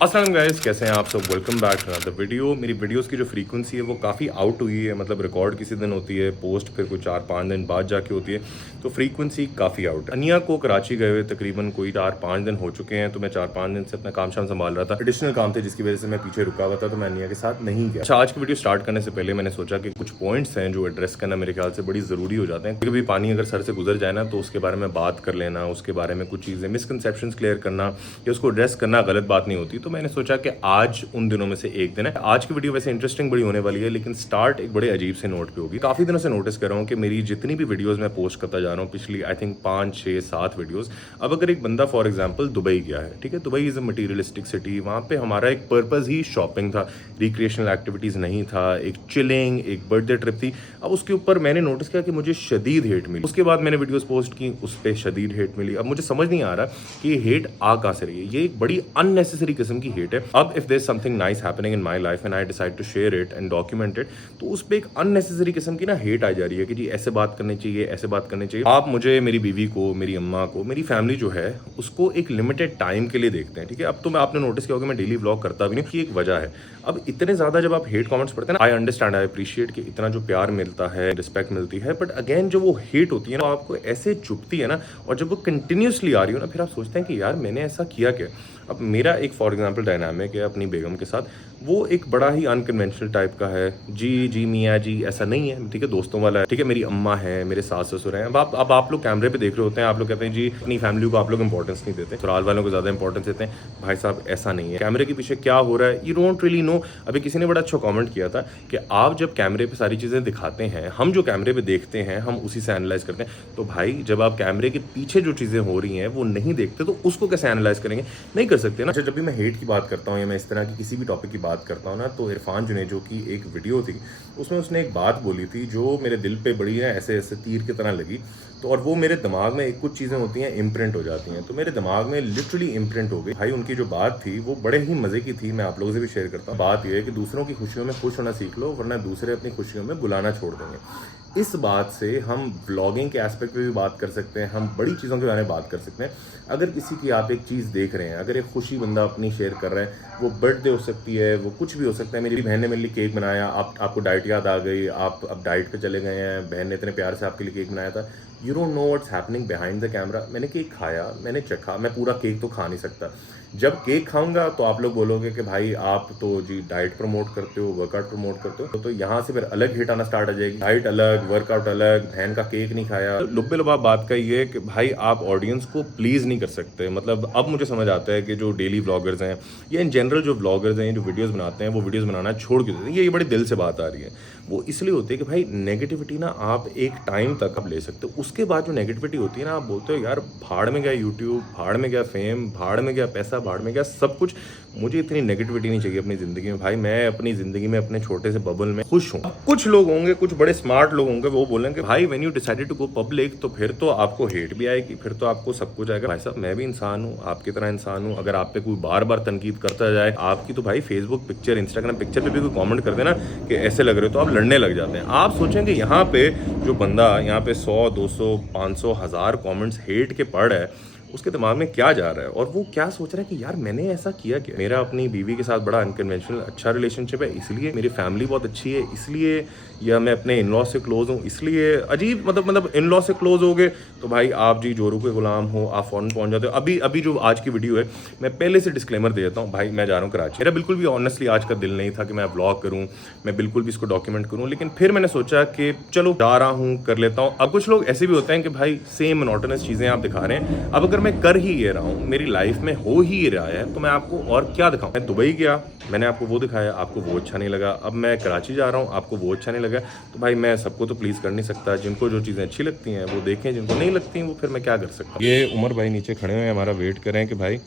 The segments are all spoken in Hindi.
अस्सलाम गाइस, कैसे हैं आप सब। Welcome back to another video. मेरी वीडियोस की जो फ्रीक्वेंसी है वो काफ़ी आउट हुई है, मतलब रिकॉर्ड किसी दिन होती है, पोस्ट फिर कोई 4-5 दिन बाद जाके होती है, तो फ्रीक्वेंसी काफ़ी आउट है। अनिया को कराची गए हुए तकरीबन कोई 4-5 दिन हो चुके हैं, तो मैं 4-5 दिन से अपना काम शाम संभाल रहा था। एडिशनल काम थे जिसकी वजह से मैं पीछे रुका हुआ था, तो मैं अनिया के साथ नहीं गया। अच्छा, आज की वीडियो स्टार्ट करने से पहले मैंने सोचा कि कुछ पॉइंट्स हैं जो एड्रेस करना मेरे ख्याल से बड़ी ज़रूरी हो जाते हैं। कभी पानी अगर सर से गुजर जाए ना, तो उसके बारे में बात कर लेना, उसके बारे में कुछ चीज़ें मिसकंसेप्शंस क्लियर करना या उसको एड्रेस करना गलत बात नहीं होती। तो मैंने सोचा कि आज उन दिनों में से एक दिन है। आज की वीडियो वैसे इंटरेस्टिंग बड़ी होने वाली है, लेकिन स्टार्ट एक बड़े अजीब से नोट पे होगी। काफी दिनों से नोटिस कर रहा हूँ कि मेरी जितनी भी वीडियोस मैं पोस्ट करता जा रहा हूँ, पिछली आई थिंक 5-6-7 वीडियोस, अब अगर एक बंदा फॉर एग्जांपल दुबई गया है, ठीक है, Dubai is a materialistic city, वहां पे हमारा एक पर्पज ही शॉपिंग था, रिक्रिएशनल एक्टिविटीज नहीं था, एक चिलिंग, एक बर्थडे ट्रिप थी। अब उसके ऊपर मैंने नोटिस किया कि मुझे शदीद हेट मिली। उसके बाद मैंने वीडियोस पोस्ट की, उस पर शदीद हेट मिली। अब मुझे समझ नहीं आ रहा कि ये हेट आ कहां से रही है। ये एक बड़ी अननेसेसरी किस्म की हेट है। अब if there something nice happening in my life and I decide to share it and document it, तो उस पर एक अननेसेसरी किस्म की ना हेट आ जा रही है कि जी ऐसे बात करनी चाहिए, ऐसे बात करनी चाहिए। आप मुझे, मेरी बीवी को, मेरी अम्मा को, मेरी फैमिली जो है उसको एक लिमिटेड टाइम के लिए देखते हैं, ठीक है। अब तो मैं, आपने नोटिस किया होगा मैं डेली व्लॉग करता भी नहीं, कि एक वजह है। अब इतने ज्यादा जब आप हेट कमेंट्स पढ़ते हैं ना, आई अंडरस्टैंड, आई अप्रिशिएट कि इतना जो प्यार मिलता है, रिस्पेक्ट मिलती है, बट अगेन जो वो हेट होती है ना, आपको ऐसे चुभती है ना, और जब वो कंटिन्यूसली आ रही हो ना, फिर आप सोचते हैं कि यार मैंने ऐसा किया क्या। अब मेरा एक फॉर एग्जांपल डायनामिक है अपनी बेगम के साथ, वो एक बड़ा ही अनकन्वेंशनल टाइप का है। जी जी मियाँ जी ऐसा नहीं है, ठीक है, दोस्तों वाला है, ठीक है। मेरी अम्मा है, मेरे सास ससुर हैं। अब आप लोग कैमरे पे देख रहे होते हैं, आप लोग कहते हैं जी अपनी फैमिली को आप लोग इंपॉर्टेंस नहीं देते, ससुराल वालों को ज्यादा इंपॉर्टेंस देते हैं। भाई साहब ऐसा नहीं है। कैमरे के पीछे क्या हो रहा है यू डोंट रियली नो। अभी किसी ने बड़ा अच्छा कॉमेंट किया था कि आप जब कैमरे पे सारी चीजें दिखाते हैं, हम जो कैमरे पे देखते हैं हम उसी से एनालाइज करते हैं। तो भाई जब आप कैमरे के पीछे जो चीजें हो रही हैं वो नहीं देखते, तो उसको कैसे एनालाइज करेंगे, नहीं कर सकते ना। जब भी मैं हेट की बात करता हूँ या मैं इस तरह की किसी भी टॉपिक की बात करता हूँ ना, तो इरफान जुनेजो की एक वीडियो थी, उसमें उसने एक बात बोली थी जो मेरे दिल पे बड़ी है ऐसे ऐसे तीर की तरह लगी। तो और वो मेरे दिमाग में कुछ चीज़ें होती हैं इम्प्रिंट हो जाती हैं, तो मेरे दिमाग में लिटरली इम्प्रिंट हो गई। भाई उनकी जो बात थी वो बड़े ही मज़े की थी, मैं आप लोगों से भी शेयर करता हूँ। बात यह है कि दूसरों की खुशियों में खुश होना सीख लो, वरना दूसरे अपनी खुशियों में बुलाना छोड़ देंगे। इस बात से हम ब्लॉगिंग के एस्पेक्ट पे भी बात कर सकते हैं, हम बड़ी चीज़ों के बारे में बात कर सकते हैं। अगर किसी की आप एक चीज़ देख रहे हैं, अगर एक खुशी बंदा अपनी शेयर कर रहा है, वो बर्थडे हो सकती है, वो कुछ भी हो सकता है। मेरी बहन ने मेरे लिए केक बनाया, आपको डाइट याद आ गई, आप अब डाइट पे चले गए हैं, बहन ने इतने प्यार से आपके लिए केक बनाया था। You don't know what's happening behind the camera. मैंने केक खाया, मैंने चखा, मैं पूरा केक तो खा नहीं सकता। जब केक खाऊंगा तो आप लोग बोलोगे कि भाई आप तो जी डाइट प्रमोट करते हो, वर्कआउट प्रमोट करते हो, तो यहाँ से फिर अलग हिट आना स्टार्ट हो जाएगी। डाइट अलग, वर्कआउट अलग, बहन का केक नहीं खाया। लुब्बे लुबाब बात का ये कि भाई आप ऑडियंस को प्लीज नहीं कर सकते। मतलब अब मुझे समझ आता है कि जो डेली व्लॉगर्स हैं या इन जनरल जो व्लॉगर्स हैं जो वीडियोस बनाते हैं, वो वीडियोस बनाना छोड़ के देते हैं। ये बड़े दिल से बात आ रही है। वो इसलिए होती है कि भाई नेगेटिविटी ना आप एक टाइम तक आप ले सकते हो, उसके बाद जो नेगेटिविटी होती है ना, आप बोलते हो यार भाड़ में गया यूट्यूब, भाड़ में गया फेम, भाड़ में गया पैसा, भाड़ में गया सब कुछ। मुझे इतनी नेगेटिविटी नहीं चाहिए अपनी जिंदगी में। भाई मैं अपनी जिंदगी में अपने छोटे से बबल में खुश हूँ। कुछ लोग होंगे, कुछ बड़े स्मार्ट लोग होंगे, वो बोलेंगे भाई when you decided to go public, तो फिर तो आपको हेट भी आएगी, फिर तो आपको सब कुछ आएगा। भाई साहब मैं भी इंसान हूँ, आपकी तरह इंसान हूँ। अगर आप पे कोई बार बार तनकीद करता जाए आपकी, तो भाई फेसबुक पिक्चर, इंस्टाग्राम पिक्चर पे भी कोई कॉमेंट कर देना कि ऐसे लग रहे हो, तो आप लड़ने लग जाते हैं। आप सोचेंगे यहाँ पे जो बंदा यहाँ पे 100, 200, 500, 1000 कॉमेंट्स हेट के पढ़ है, उसके दिमाग में क्या जा रहा है और वो क्या सोच रहा है कि यार मैंने ऐसा किया क्या। मेरा अपनी बीवी के साथ बड़ा अनकन्वेंशनल अच्छा रिलेशनशिप है, इसलिए मेरी फैमिली बहुत अच्छी है, इसलिए, या मैं अपने इन लॉ से क्लोज हूँ इसलिए। अजीब मतलब इन लॉ से क्लोज हो गए तो भाई आप जी जोरू के गुलाम हो, आप फौरन पहुंच जाते हो। अभी अभी जो आज की वीडियो है, मैं पहले से डिस्क्लेमर दे देता हूँ, भाई मैं जा रहा हूँ कराची। मेरा बिल्कुल भी ऑनेस्टली आज का दिल नहीं था कि मैं व्लॉग करूँ, मैं बिल्कुल भी इसको डॉक्यूमेंट करूँ, लेकिन फिर मैंने सोचा कि चलो जा रहा हूँ कर लेता हूँ। अब कुछ लोग ऐसे भी होते हैं कि भाई सेम मोनोटोनस चीजें आप दिखा रहे हैं। अब अगर मैं कर ही ये रहा हूँ, मेरी लाइफ में हो ही रहा है, तो मैं आपको और क्या दिखाऊं। मैं दुबई गया, मैंने आपको वो दिखाया, आपको वो अच्छा नहीं लगा। अब मैं कराची जा रहा हूँ, आपको वो अच्छा नहीं लगा। तो भाई मैं सबको तो प्लीज कर नहीं सकता। जिनको जो चीजें अच्छी लगती हैं वो देखें, जिनको नहीं लगती वो फिर मैं क्या कर सकता हूँ। ये उमर भाई नीचे खड़े हुए हैं, हमारा वेट करें कि भाई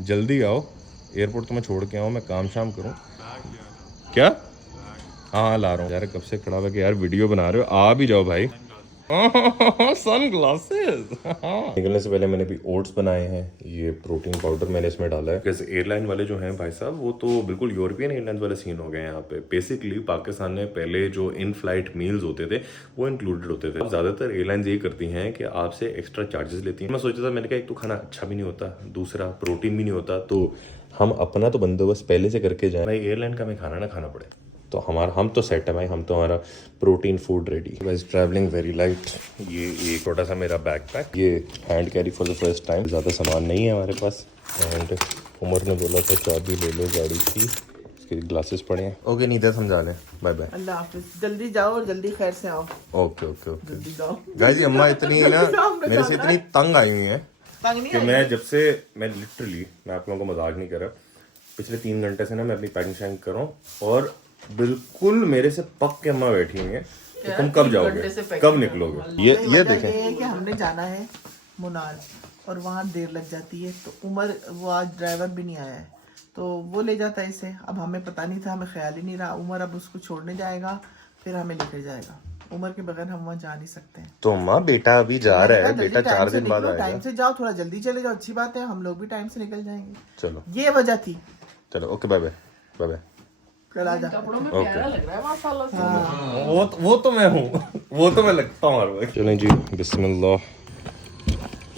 जल्दी आओ, एयरपोर्ट तो मैं छोड़ के आऊँ, मैं काम शाम करूँ। क्या? हाँ ला रहा हूँ यार, कब से खड़ा हुआ कि यार वीडियो बना रहे हो, आ भी जाओ भाई। Sunglasses. निकलने से पहले मैंने भी ओट्स बनाए हैं, ये प्रोटीन पाउडर मैंने इसमें डाला है। जैसे एयरलाइन वाले जो हैं भाई साहब, वो तो बिल्कुल यूरोपियन एयरलाइन वाले सीन हो गए हैं यहाँ पे। बेसिकली पाकिस्तान में पहले जो इन फ्लाइट मील्स होते थे वो इंक्लूडेड होते थे। ज्यादातर एयरलाइंस ये करती हैं कि आपसे एक्स्ट्रा चार्जेस लेती हैं। मैं सोचा था, मैंने कहा एक तो खाना अच्छा भी नहीं होता, दूसरा प्रोटीन भी नहीं होता, तो हम अपना तो बंदोबस्त पहले से करके जाए भाई, एयरलाइन का हमें खाना ना खाना पड़े तो हम तो सेट है भाई, हम तो हमारा प्रोटीन फूड रेडी। बस ट्रैवलिंग वेरी लाइट। ये एक छोटा सा मेरा बैकपैक, ये hand carry for the first time, ज़्यादा सामान नहीं है हमारे पास। एंड उमर ने बोला था चाबी ले लो गाड़ी की, इसके ग्लासेस पड़े हैं। ओके नीता समझा लें, बाय बाय, अल्लाह हाफिज, जल्दी जाओ और जल्दी खैर से आओ। ओके ओके ओके जल्दी जाओ गाइस। अम्मा इतनी ना मेरे से इतनी तंग आई हुई है कि मैं जब से मैं लिटरली, मैं आप लोगों को मजाक नहीं कर रहा, पिछले 3 घंटे से ना मैं अपनी पैकिंग शैकिंग कर रहा हूँ और बिल्कुल मेरे से पक के अम्मा बैठी हुई है कि तुम कब जाओगे, कब निकलोगे। ये देखें, ये है कि हमने जाना है मुनार और वहाँ देर लग जाती है, तो उमर वो आज ड्राइवर भी नहीं आया है तो वो ले जाता है इसे। अब हमें पता नहीं था, हमें ख्याल ही नहीं रहा। उमर अब उसको छोड़ने जाएगा फिर हमें लेकर जाएगा। उमर के बगैर हम वहाँ जा नहीं सकते हैं। तो अम्मा बेटा अभी जा रहा है, बेटा 4 दिन बाद आएगा। टाइम से जाओ, थोड़ा जल्दी चले जाओ, अच्छी बात है, हम लोग भी टाइम से निकल जाएंगे। चलो ये वजह थी। चलो okay bye bye bye bye. कल आ जा। वो तो मैं हूँ, वो तो मैं लगता हूँ। चलें जी, बिस्मिल्लाह,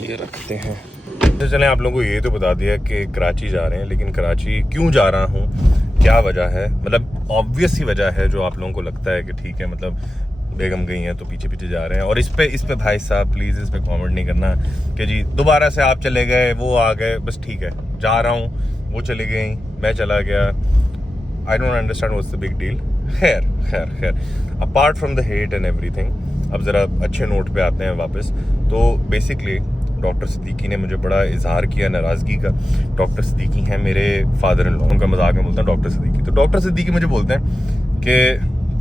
ये रखते हैं। तो चलें, आप लोगों को ये तो बता दिया कि कराची जा रहे हैं, लेकिन कराची क्यों जा रहा हूँ, क्या वजह है, मतलब ऑब्वियस ही वजह है जो आप लोगों को लगता है कि ठीक है, मतलब बेगम गई हैं तो पीछे पीछे जा रहे हैं। और इस पे भाई साहब प्लीज़ इस पे कमेंट नहीं करना कि जी दोबारा से आप चले गए, वो आ गए, बस ठीक है जा रहा हूँ, वो चली गई, मैं चला गया। I don't understand what's the big deal. खैर खैर खैर, apart from the hate and everything, अब ज़रा अच्छे नोट पे आते हैं वापस। तो बेसिकली डॉक्टर सिद्दीकी ने मुझे बड़ा इजहार किया नाराज़गी का। डॉक्टर सिद्दीकी हैं मेरे फादर इन लॉ, उनका मजाक में बोलता हूँ डॉक्टर सिद्दीकी। तो डॉक्टर सिद्दीकी मुझे बोलते हैं कि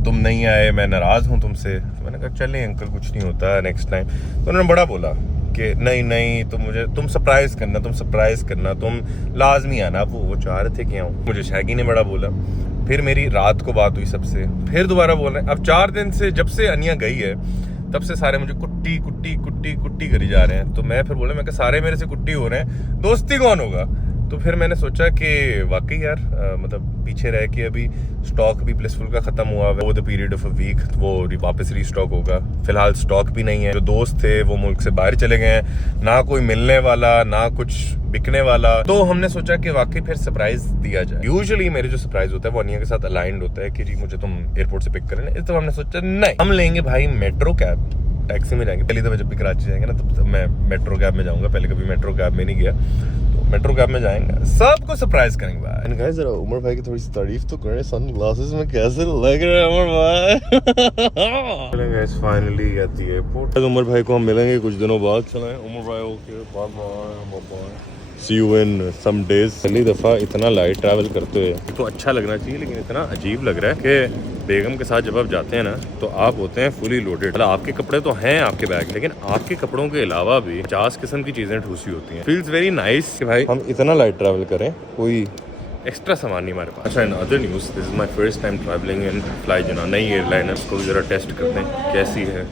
तुम नहीं आए, मैं नाराज़ हूँ तुमसे। तो मैंने कहा चलें अंकल, कुछ नहीं होता, नेक्स्ट टाइम। तो उन्होंने बड़ा बोला कि नहीं तुम सरप्राइज़ करना, तुम लाजमी आना। वो चाह रहे थे कि आऊँ। मुझे शैगी ने बड़ा बोला, फिर मेरी रात को बात हुई सबसे, फिर दोबारा बोल रहे हैं। अब 4 दिन से, जब से अनिया गई है तब से सारे मुझे कुट्टी करी जा रहे हैं। तो मैं फिर बोला, मैं सारे मेरे से कुट्टी हो रहे हैं, दोस्ती कौन होगा। तो फिर मैंने सोचा कि वाकई यार मतलब पीछे रह के अभी स्टॉक भी ब्लिसफुल का ख़त्म हुआ है, वो the period of a week वो वापस रीस्टॉक होगा। फिलहाल स्टॉक भी नहीं है, जो दोस्त थे वो मुल्क से बाहर चले गए हैं, ना कोई मिलने वाला ना कुछ बिकने वाला। तो हमने सोचा कि वाकई फिर सरप्राइज दिया जाए। यूजुअली मेरे जो सरप्राइज होता है वो अनिया के साथ अलाइंड होता है कि जी मुझे तुम एयरपोर्ट से पिक करना। इस तो हमने सोचा नहीं, हम लेंगे भाई मेट्रो कैब, टैक्सी में जाएंगे। पहली दफा जब भी कराची जाएंगे ना तब मैं मेट्रो कैब में जाऊंगा, पहले कभी मेट्रो कैब में नहीं गया, तो मेट्रो कैब में जाएंगे, सबको सरप्राइज करेंगे भाई। गाइस जरा उमर भाई की थोड़ी सी तारीफ तो करें, सनग्लासेस में कैसे लग रहा है उमर भाई। चलें guys finally at the airport. Umar भाई को हम मिलेंगे कुछ दिनों बाद। चलें उमर भाई, okay bye bye, see you in some days. पहली दफ़ा इतना लाइट ट्रैवल करते हुए तो अच्छा लगना चाहिए, लेकिन इतना अजीब लग रहा है कि बेगम के साथ जब आप जाते हैं ना तो आप होते हैं फुली लोडेड। मतलब आपके कपड़े तो हैं आपके बैग, लेकिन आपके कपड़ों के अलावा भी 50 किस्म की चीज़ें ठूसी होती हैं। फील्स वेरी नाइस कि भाई हम इतना लाइट ट्रैवल करें, कोई एक्स्ट्रा सामान नहीं हमारे पास। अच्छा, in other news, this is my first time travelling in Fly Jinnah, नई एयरलाइन है, उसको जरा टेस्ट करते हैं कैसी है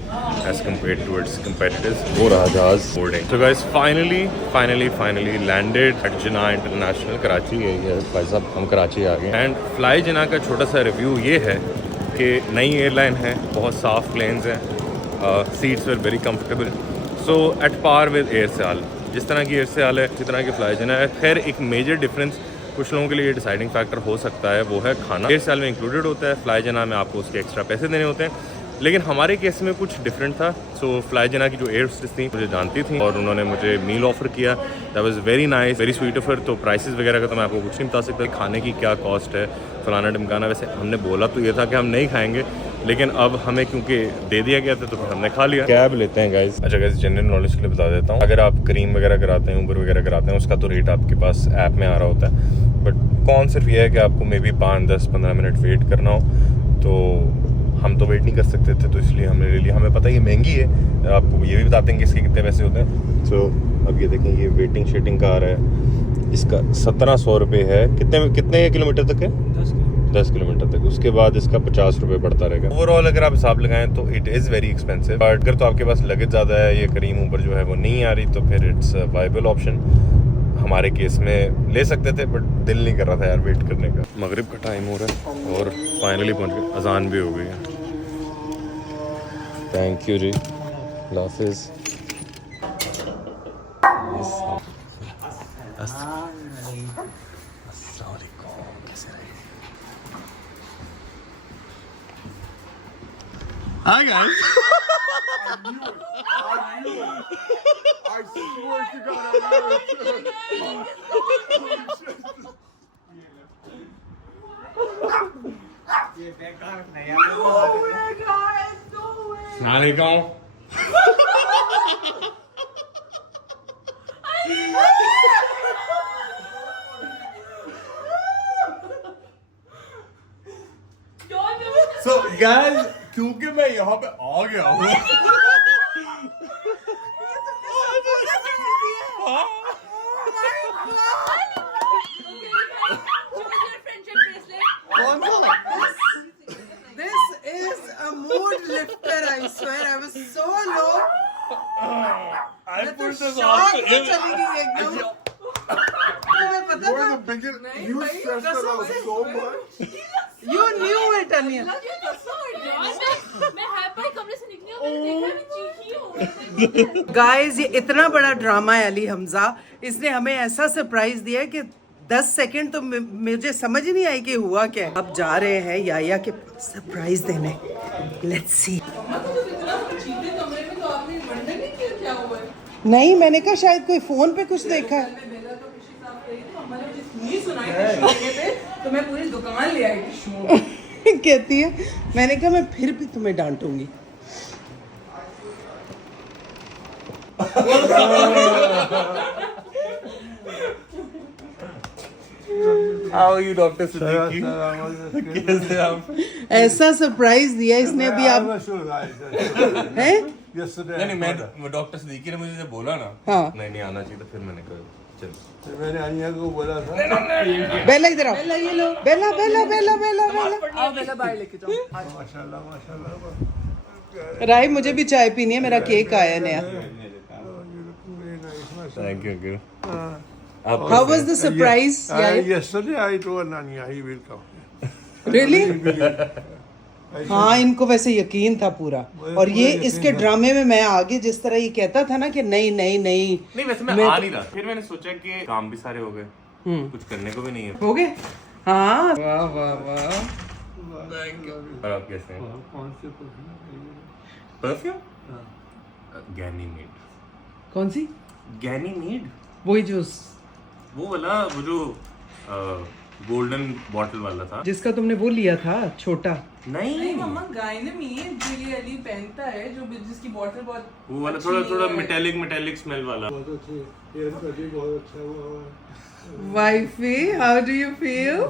as compare to its competitors. वो रहा जहाज बोर्डिंग। तो guys finally landed at Jinnah international Karachi. यही है भाई साहब, हम कराची आ गए। एंड फ्लाई जिना का छोटा सा रिव्यू ये है कि नई एयरलाइन है, बहुत साफ प्लेन्स हैं, seats were very comfortable, so at par with air Sial. जिस तरह की एयर सयाल है जिस तरह की फ्लाई जिना है। खैर एक मेजर डिफरेंस कुछ लोगों के लिए डिसाइडिंग फैक्टर हो सकता है, वो है खाना। एयर सयाल में इंक्लूडेड होता है, फ्लाई जिना में आपको उसके एक्स्ट्रा पैसे देने होते हैं, लेकिन हमारे केस में कुछ डिफरेंट था। सो फ्लाई जिना की जो एयर होस्टेस थी मुझे जानती थी और उन्होंने मुझे मील ऑफर किया, that was very nice, very sweet offer. तो प्राइसेस वगैरह का तो मैं आपको कुछ नहीं बता सकता, खाने की क्या कॉस्ट है फलाना ढमकाना। वैसे हमने बोला तो ये था कि हम नहीं खाएंगे, लेकिन अब हमें क्योंकि दे दिया गया था तो फिर हमने खा लिया। कैब लेते हैं गाइस। अच्छा गाइस, जनरल नॉलेज के लिए बता देता हूँ, अगर आप करीम वगैरह कराते हैं, उबर वगैरह कराते हैं, उसका तो रेट आपके पास ऐप में आ रहा होता है, बट कौन सिर्फ ये है कि आपको मे बी 5, 10, 15 मिनट वेट करना हो। तो हम तो वेट नहीं कर सकते थे, तो इसलिए हमने ले लिया। हमें पता है ये महंगी है, आपको ये भी बताते हैं कि इसके कितने पैसे होते हैं। सो अब ये देखें, ये वेटिंग शेटिंग का आ रहा है, इसका 1700 रुपये है। कितने किलोमीटर तक है? 10 किलोमीटर तक। उसके बाद इसका 50 रुपये बढ़ता रहेगा। ओवरऑल अगर आप हिसाब लगाएं तो it is very expensive, but अगर तो आपके पास लगेज ज़्यादा है, ये करीम ऊबर जो है वो नहीं आ रही, तो फिर इट्स वाइबल ऑप्शन। हमारे केस में ले सकते थे, बट दिल नहीं कर रहा था यार वेट करने का। मगरिब का टाइम हो रहा है और फाइनली पहुंच गए, अजान भी हो गई है। थैंक यू जी, हाफिज़। Hi guys. I swear to God, I knew it. So guys, क्योंकि मैं यहाँ पे आ गया हूँ This is a mood lifter, I swear. I was so low. I मैं तो put this शॉक on. में चली गई एकदम। तुम्हें पता You're था? the biggest. You stressed it out so much. You knew it, Anya. मैं हाई कमरे से निकली हूँ, मैंने देखा मैं चीखी हूँ। गाइस, ये इतना बड़ा ड्रामा है अली हमजा। इसने हमें ऐसा सरप्राइज दिया है कि 10 सेकंड तो मुझे समझ ही नहीं आई कि हुआ क्या है। अब जा रहे हैं याया के सरप्राइज देने। Let's see. नहीं, मैंने कहा शायद कोई फोन पे कुछ देखा है। तो मैं पूरी दुकान ले आई थी। कहती है, मैंने कहा मैं फिर भी तुम्हें डांटूंगी। How are you, Dr. Siddiqui? कैसे आप? ऐसा सरप्राइज दिया इसने अभी आप हैं? नहीं मैं डॉक्टर सिद्दीकी ने मुझे जब बोला ना हाँ। नहीं आना चाहिए तो फिर मैंने कहा चल मैंने अनिया को बोला था बेला इधर आओ। बेला बेला बेला बेला बेला। आओ बेला बाहर लेके जाओ। माशाल्लाह माशाल्लाह राय, मुझे भी चाय पीनी है, मेरा केक आया नया। Thank you How was the surprise? yesterday I told Anya he will come. Really? हाँ, इनको वैसे यकीन था पूरा। और ये इसके ड्रामे में मैं आगे जिस तरह ये कहता था ना कि नहीं नहीं नहीं नहीं वैसे मैं आ नहीं रहा फिर मैंने सोचा कि काम भी सारे हो गए कुछ करने को भी नहीं है हो गए। हाँ, वाह वाह वाह। और आप कैसे हैं कौन से परफ्यूम गैनीमेड कौन सी? गैनीमेड वही जो वो वाला वो जो गोल्डन बॉटल वाला था जिसका तुमने वो लिया था छोटा। नहीं मम्मा, गायनीमेड जो ये अली पहनता है, जो जिसकी बॉटल बहुत वो वाला थोड़ा मेटेलिक स्मेल वाला बहुत अच्छी हेयर कटिंग बहुत अच्छा हुआ है wifey, how do you feel?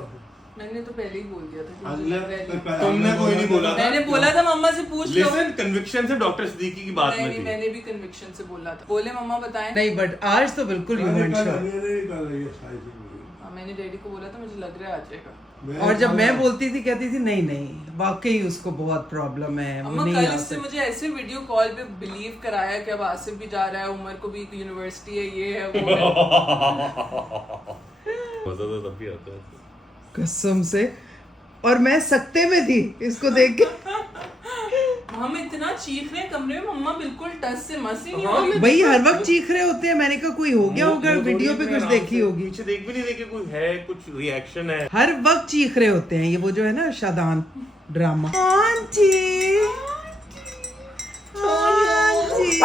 मैंने तो पहले ही बोल दिया था कि मुझे लग रहा है कि- तुमने कोई नहीं बोला था मैंने बोला था मम्मा से पूछ लो। लिसन कन्विक्शन से डॉक्टर सिद्दीकी की बात में नहीं, थी मैंने भी कन्विक्शन से बोला था। बोले मम्मा बताएं। नहीं, बट आज तो बिल्कुल यू मेंट श्योर। हाँ, मैंने डैडी को बोला था मुझे लग रहा है आ जाएगा। और जब मैं बोलती थी कहती थी नहीं नहीं वाकई उसको बहुत प्रॉब्लम है, वो अम्मा नहीं कल आ इससे सकती। मुझे ऐसे वीडियो कॉल पे बिलीव कराया कि अब आसिफ भी जा रहा है, उमर को भी यूनिवर्सिटी है, ये है वो है। मजा तो तब भी आता है कसम से। और मैं सकते में थी इसको देख के। हम इतना चीख रहे हैं कमरे में, मम्मा बिल्कुल टच से मस ही नहीं हो रही। भाई हर वक्त चीख रहे होते हैं। मैंने कहा कोई हो गया होगा, वीडियो पे कुछ देखी होगी। पीछे देख भी नहीं देखे कोई है कुछ रिएक्शन है हर वक्त चीख रहे होते हैं। ये वो जो है ना Shadan drama. Aunty aunty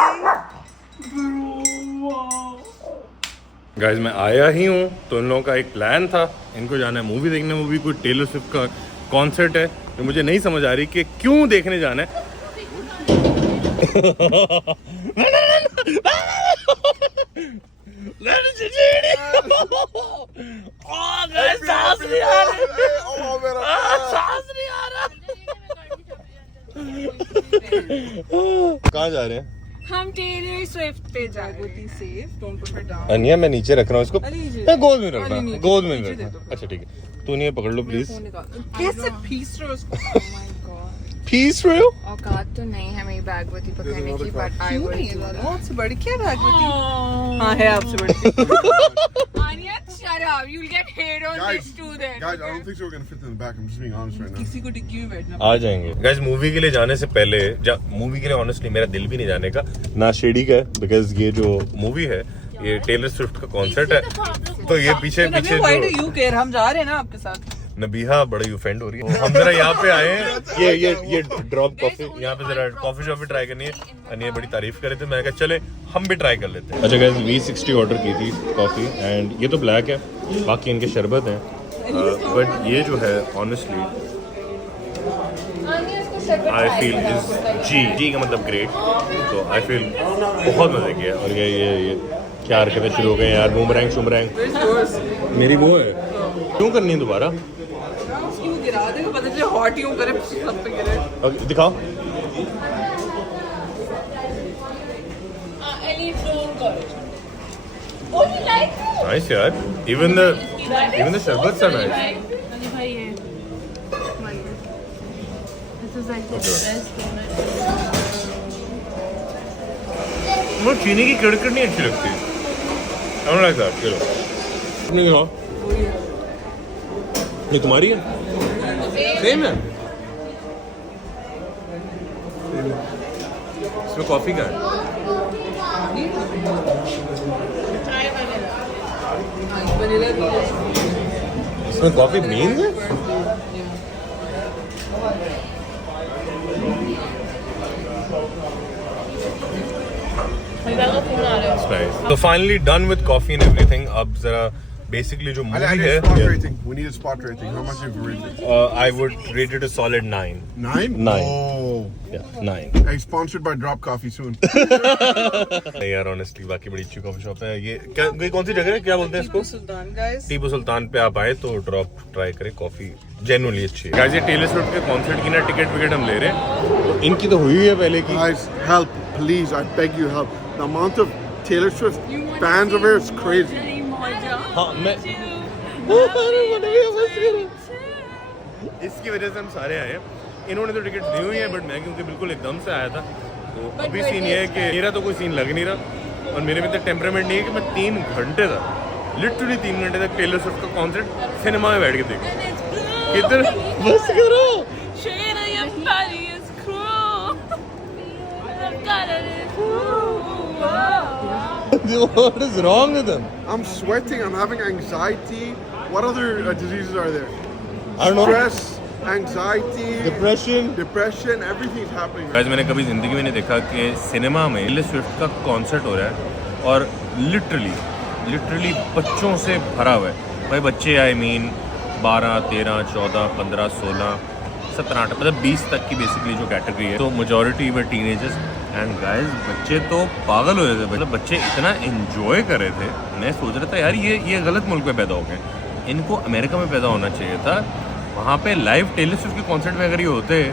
guys मैं आया ही हूँ तो इन लोगों का एक प्लान था इनको जाना है मूवी देखने मूवी कोई टेलर स्विफ्ट का कॉन्सर्ट है तो मुझे नहीं समझ आ रही कि क्यों देखने जाना है कहाँ जा रहे हैं हम टेलर स्विफ्ट पे जा रहे हैं। Safe, don't put it down. Aniya मैं नीचे रख रहा हूँ इसको नीचे। मैं गोद में रखना नीचे, गोद में नीचे दे रखना दो। अच्छा ठीक है तू नहीं पकड़ लो प्लीज कैसे पीस रहे हो उसको? Oh my God. पीस रहे हो औकात तो नहीं है मेरी बैगवती पकड़ने की, बट आई क्यों विल नहीं डू है? दैट। आपसे बड़ी क्या भागवती? Oh. हाँ है आपसे बड़ी। Anya, shut up. You'll get hate on this too then. Guys, I don't think so we're gonna fit in the back. I'm just being honest right now. किसी को डिग्गी में बैठना। आ जाएंगे गाइस मूवी के लिए जाने से पहले मूवी के लिए ऑनेस्टली मेरा दिल भी नहीं जाने का ना शेडी का है बिकॉज ये जो मूवी है ये टेलर स्विफ्ट का कॉन्सर्ट है तो ये पीछे पीछे व्हाई डू जो यू केयर? हम जा रहे हैं ना आपके साथ। नबीहा बड़ी ऑफेंड हो रही है। हम जरा यहाँ पे आए हैं, ये ड्रॉप कॉफी, यहाँ पे जरा कॉफी शॉप भी ट्राई करनी है। अनिया बड़ी तारीफ कर रहे थे, मैंने कहा चले हम भी ट्राई कर लेते हैं। अच्छा गाइस, V60 ऑर्डर की थी कॉफी, एंड ये तो ब्लैक है, बाकी इनके शरबत हैं, बट ये जो है ऑनेस्टली आई फील इज जी का मतलब ग्रेट, तो आई फील बहुत मजे किया। और ये क्या हरकतें शुरू हो गए यार, बूमरैंग शुमरैंग मेरी वो है, क्यों करनी है दोबारा? क्यों गिरा देगा, पता चले हॉट यूं करे सब पे गिरे। Okay, दिखाओ। नाइस यार, even the शरबत are nice. मुझे चीनी की कड़कड़ नहीं अच्छी लगती। I don't like that. चलो अपने दिखाओ। ये तुम्हारी है? सेम है। इसमें कॉफी का है। इसमें कॉफी बीन्स है? So finally done with coffee and everything. अब जरा basically जो movie है, Spot rating. We need a spot rating. How much have you rated? I would rate it a solid 9. 9? 9. Oh. Yeah, 9. Hey, sponsored by Drop Coffee soon. यार honestly बाकी बड़ी अच्छी कॉफी शॉप है। ये कौन सी जगह है, क्या बोलते हैं इसको? सुल्तान गाइस, टीपू सुल्तान पे आप आए तो ड्रॉप ट्राई करें, कॉफी जेन्युइनली अच्छी है। गाइस ये टेलर स्विफ्ट के कॉन्सर्ट की ना टिकट विकेट हम ले रहे हैं, तो इनकी तो हुई है पहले की। Guys, help. Please, I beg you, help. The amount of Taylor Swift fans over here is crazy. हाँ मैं इसकी वजह से हम सारे आए हैं। इन्होंने तो टिकट ली हुई है, बट मैं क्योंकि बिल्कुल एकदम से आया था, तो अभी सीन ये है कि मेरा तो कोई सीन लग नहीं रहा, और मेरे में तक टेम्परामेंट नहीं है कि मैं 3 घंटे तक, लिटरली 3 घंटे तक टेलर स्विफ्ट का कॉन्सर्ट सिनेमा में बैठ के देखूं। किधर बस करो। What is wrong with them? I'm sweating. I'm having anxiety. What other diseases are there? I don't know. Stress, anxiety, Depression. everything's happening. Guys मैंने कभी जिंदगी में नहीं देखा कि सिनेमा में टेलर स्विफ्ट का कॉन्सर्ट हो रहा है और लिटरली बच्चों से भरा हुआ है। भाई बच्चे आई मीन 12, 13, 14, 15, 16, 17, 18 मतलब 20 तक की बेसिकली जो कैटेगरी है, तो majority were teenagers and guys बच्चे तो पागल हो रहे थे। मतलब बच्चे इतना एंजॉय कर रहे थे, मैं सोच रहा था यार ये गलत मुल्क में पैदा हो गए, इनको अमेरिका में पैदा होना चाहिए था। वहाँ पे लाइव टेलर स्विफ्ट के कॉन्सर्ट में अगर ये होते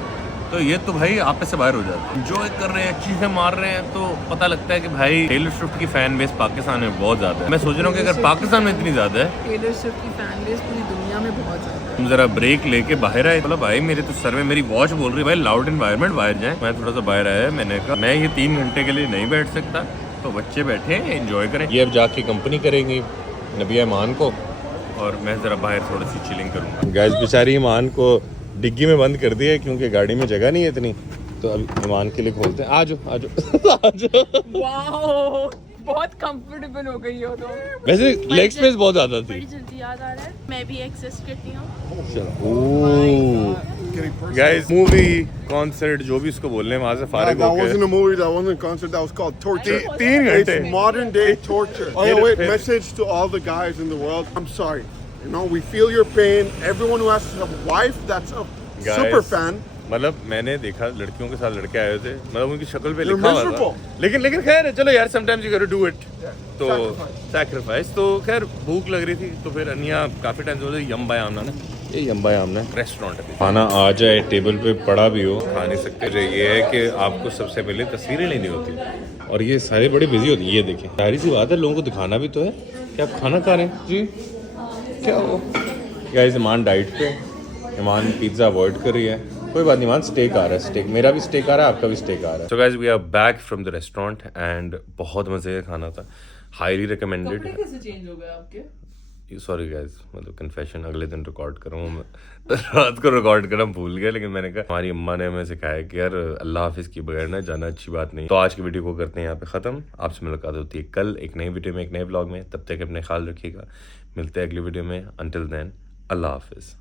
तो ये तो भाई आप से बाहर हो जाते। एंजॉय कर रहे हैं, चीजें मार रहे हैं, तो पता लगता है कि भाई टेलर स्विफ्ट की फैन बेस पाकिस्तान में बहुत ज्यादा है। मैं सोच रहा हूँ कि अगर पाकिस्तान में इतनी ज्यादा है, टेलर स्विफ्ट की फैन बेस पूरी दुनिया में बहुत ज्यादा है। हम जरा ब्रेक लेके बाहर आए, बोला भाई मेरे तो सर में मेरी वॉच बोल रही है भाई लाउड एनवायरनमेंट बाहर जाए। मैं थोड़ा सा बाहर आया, मैंने कहा मैं ये 3 घंटे के लिए नहीं बैठ सकता, तो बच्चे बैठे हैं एंजॉय करें। ये अब जाके कंपनी करेंगी नबिया ईमान को, और मैं जरा बाहर थोड़ी सी चिलिंग करूंगा। गैस बेचारी ईमान को डिग्गी में बंद कर दिया है क्योंकि गाड़ी में जगह नहीं है इतनी, तो अब ईमान के लिए खोलते हैं। आजो वाओ, बहुत कंफर्टेबल हो गई हो तो। वैसे लेग स्पेस बहुत ज्यादा थी। बड़ी जल्दी याद आ रहा है, मैं भी एक्सेस करती हूँ। गाइस मूवी कॉन्सर्ट जो भी इसको बोलने वहां से फारिग That होके wasn't a movie. That wasn't a concert. That was called torture. 3 It's घंटे modern day torture. Oh yeah, wait. Message to all the guys in the world. I'm sorry. You know, we feel your pain. Everyone who has a wife that's a super fan. मतलब मैंने देखा लड़कियों के साथ लड़के आए थे, मतलब उनकी शक्ल पे You're लिखा हुआ था, miserable. लेकिन खैर है, चलो यार sometimes you got to do it, तो Sacrifice. सैक्रिफाइस। तो खैर भूख लग रही थी, तो फिर अनिया काफी टाइम से यम्बा आमना ना, ये यम्बा आमना रेस्टोरेंट है, खाना आ जाए टेबल पे पड़ा भी हो खा नहीं सकते। ये है कि आपको सबसे पहले तस्वीरें लेनी होती, और ये सारे बड़े बिजी होती है। ये देखें, सारी सी बात है, लोगों को दिखाना भी तो है कि आप खाना खा रहे हैं जी। क्या हो गाइस, ईमान डाइट पे, ईमान पिज्जा अवॉइड कर रही है, कोई बात नहीं मान, स्टेक आ रहा है, स्टेक मेरा भी स्टेक आ रहा है, आपका भी स्टेक आ रहा है। So guys we are back from the restaurant and बहुत मजे का खाना था, हाईली रिकमेंडेड। कपड़े कैसे चेंज हो गए आपके? सॉरी गाइस, मतलब कन्फेशन अगले दिन रिकॉर्ड कर रहा हूँ मैं, रात को रिकॉर्ड करना भूल गया, लेकिन मैंने कहा हमारी अम्मा ने हमें सिखाया कि यार अल्लाह हाफिज़ की बगैर ना जाना अच्छी बात नहीं। तो आज की वीडियो को करते हैं यहाँ पे ख़त्म। आपसे मुलाकात होती है कल एक नई वीडियो में, एक नए ब्लॉग में। तब तक अपने ख्याल रखिएगा, मिलते हैं अगली वीडियो में। अंटिल देन अल्लाह हाफिज़।